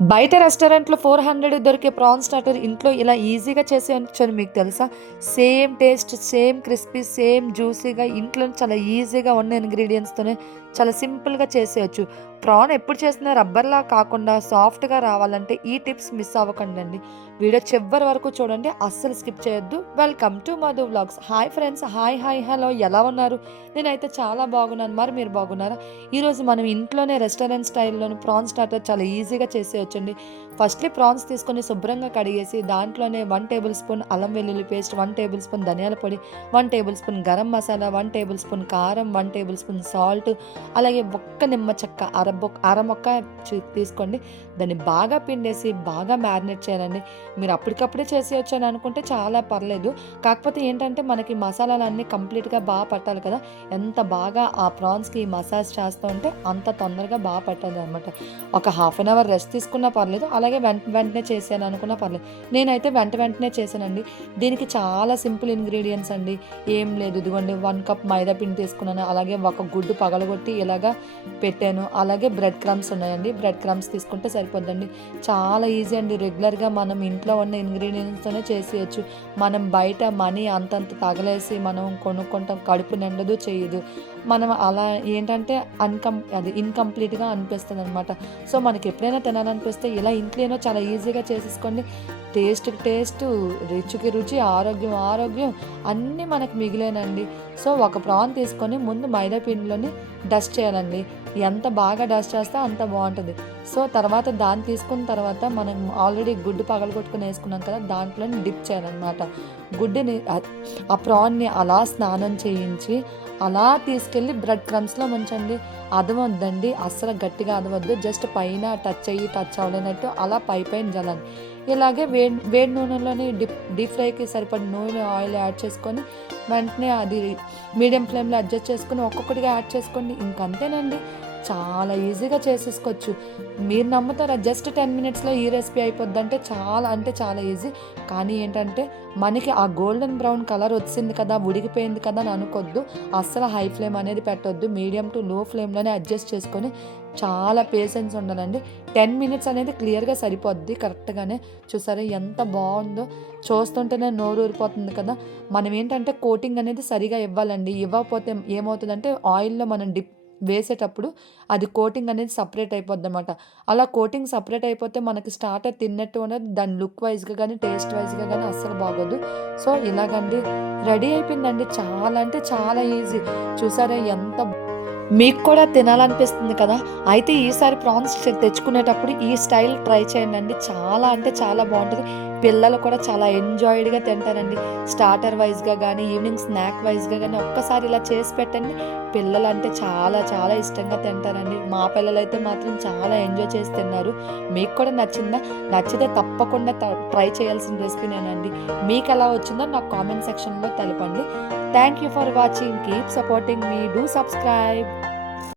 బయట రెస్టారెంట్‌లో 400 దొరికే ప్రాన్ స్టార్టర్ ఇంట్లో ఇలా ఈజీగా చేసేయొచ్చని మీకు తెలుసా? Same taste, same crispy, same జ్యూసీగా ఇంట్లోనే చాలా ఈజీగా ఉన్న ఇంగ్రీడియెంట్స్‌తోనే చాలా సింపుల్‌గా చేసేయొచ్చు. ప్రాన్ ఎప్పుడు చేసినా రబ్బర్‌లా కాకుండా సాఫ్ట్‌గా రావాలంటే ఈ టిప్స్ మిస్ అవ్వకండండి. వీడియో చివరి వరకు చూడండి. అస్సలు స్కిప్ చేయొద్దు. Welcome to Madhu vlogs. Hi friends. Hi. Hello. ఎలా ఉన్నారు? నేనైతే చాలా బాగున్నాను. మరి మీరు బాగున్నారా? ఈరోజు మనం ఇంట్లోనే రెస్టారెంట్ స్టైల్‌లోని ప్రాన్ స్టార్టర్ చాలా ఈజీగా చేసేయొచ్చండి. ఫస్ట్‌లీ ప్రాన్స్ తీసుకొని శుభ్రంగా కడిగేసి దాంట్లోనే 1 టేబుల్ స్పూన్ అల్లం వెల్లుల్లి పేస్ట్, 1 టేబుల్ స్పూన్ ధనియాల పొడి, 1 table spoon garam masala, 1 table spoon కారం, 1 టేబుల్ స్పూన్ సాల్ట్, అలాగే ఒక్క నిమ్మ చెక్క అరమొక్క తీసుకోండి. దాన్ని బాగా పిండేసి బాగా మ్యారినేట్ చేయాలండి. మీరు అప్పటికప్పుడే చేసేయొచ్చు అని అనుకుంటే చాలా పర్లేదు. కాకపోతే ఏంటంటే మనకి మసాలాలన్నీ కంప్లీట్‌గా పట్టాలి కదా! ఎంత బాగా ఆ ప్రాన్స్‌కి మసాజ్ చేస్తూ ఉంటే అంత తొందరగా పట్టదనమాట. ఒక హాఫ్ అన్ అవర్ రెస్ట్ తీసుకున్నా పర్లేదు. అలాగే వెంటనే చేశాను అనుకున్నా పర్లేదు. నేనైతే వెంటనే చేశానండి. దీనికి చాలా సింపుల్ ఇంగ్రీడియెంట్స్ అండి. ఏం లేదు, ఇదిగోండి 1 కప్ మైదా పిండి తీసుకున్నాను. అలాగే ఒక గుడ్డు పగలగొట్టి ఇలాగా పెట్టాను. అలాగే బ్రెడ్ క్రమ్స్ ఉన్నాయండి. బ్రెడ్ క్రమ్స్ తీసుకుంటే సరిపోద్దండి. చాలా ఈజీ అండి. రెగ్యులర్‌గా మనం ఇంట్లో ఉన్న ఇంగ్రీడియెంట్స్తోనే చేసేయొచ్చు. మనం బయట మనీ అంతంత తగలేసి మనం కొనుక్కుంటాం. కడుపు నిండదు, చేయదు. మనం అలా ఏంటంటే ఇన్‌కంప్లీట్‌గా అనిపిస్తదనమాట. సో, మనకి ఎప్పుడైనా తినాలనిపిస్తే ఇలా ఇంట్లోనే చాలా ఈజీగా చేసేసుకోండి. టేస్ట్‌కి టేస్టు, రుచికి రుచి, ఆరోగ్యం అన్నీ మనకు మిగిలేనండి. సో, ఒక ప్రాన్ తీసుకొని ముందు మైదా పిండిలోని డస్ట్ చేయాలండి. ఎంత బాగా డస్ట్ చేస్తే అంత బావుంటది. సో, తర్వాత దాన్ని తీసుకున్న తర్వాత మనం ఆల్రెడీ గుడ్డు పగలగొట్టుకొని ఏసుకున్నాం కదా! దాంట్లోని డిప్ చేయాలనమాట. గుడ్డుని ఆ ప్రాన్‌ని అలా స్నానం చేయించి, అలా తీసుకెళ్ళి బ్రెడ్ క్రమ్స్‌లో ముంచండి. అదమొద్దండి. అస్సలు గట్టిగా అదమొద్దు. జస్ట్ పైన టచ్ అవ్వలేనట్టు అలా పైన జల్లాలి. ఇలాగే వేడి నూనెలోని డీప్ ఫ్రైకి సరిపడిన నూనె, ఆయిల్ యాడ్ చేసుకొని వెంటనే అది మీడియం ఫ్లేమ్‌లో అడ్జస్ట్ చేసుకొని ఒక్కొక్కటిగా యాడ్ చేసుకోండి. ఇంకంతేనండి. చాలా ఈజీగా చేసేసుకోవచ్చు. మీరు నమ్ముతారా? జస్ట్ 10 మినిట్స్‌లో ఈ రెసిపీ అయిపోద్దంటే చాలా అంటే చాలా ఈజీ. కానీ ఏంటంటే మనకి ఆ గోల్డెన్ బ్రౌన్ కలర్ వచ్చింది కదా! ఉడికిపోయింది కదా! అని అనుకోద్దు. అస్సలు హై ఫ్లేమ్ అనేది పెట్టొద్దు. మీడియం టు లో ఫ్లేమ్‌లోనే అడ్జస్ట్ చేసుకొని చాలా పేషెన్స్ ఉండాలండి. 10 మినిట్స్ అనేది క్లియర్‌గా సరిపోద్ది కరెక్ట్‌గానే. చూసారా ఎంత బావుందో! చూస్తుంటేనే నోరు ఊరిపోతుంది కదా! మనం ఏంటంటే కోటింగ్ అనేది సరిగా ఇవ్వాలండి. ఇవ్వకపోతే ఏమవుతదంటే ఆయిల్‌లో మనం డిప్ వేసేటప్పుడు అది కోటింగ్ అనేది సెపరేట్ అయిపోద్దనమాట. అలా కోటింగ్ సెపరేట్ అయిపోతే మనకి స్టార్టర్ తిన్నట్టు ఉండదు. దాని లుక్ వైస్‌గా గానీ, టేస్ట్ వైస్‌గా గానీ అస్సలు బాగోదు. సో, ఇలాగండి రెడీ అయిపోయిందండి. చాలా అంటే చాలా ఈజీ. చూసారా ఎంత మీకు కూడా తినాలనిపిస్తుంది కదా! అయితే ఈసారి ప్రాన్స్ తెచ్చుకునేటప్పుడు ఈ స్టైల్ ట్రై చేయండండి. చాలా అంటే చాలా బావుంటది. పిల్లలు కూడా చాలా ఎంజాయ్డ్‌గా తింటారండి. స్టార్టర్ వైస్‌గా గానీ, ఈవినింగ్ స్నాక్ వైస్‌గా గానీ ఒక్కసారి ఇలా చేసి పెట్టండి. పిల్లలంటే చాలా ఇష్టంగా తింటారండి. మా పిల్లలైతే మాత్రం చాలా ఎంజాయ్ చేసి తిన్నారు. మీకు కూడా నచ్చిందా? నచ్చితే తప్పకుండా ట్రై చేయాల్సిన రెసిపీనేనండి. మీకెలా వచ్చిందో నాకు కామెంట్ సెక్షన్‌లో తెలపండి. Thank you for watching. Keep supporting me. Do subscribe.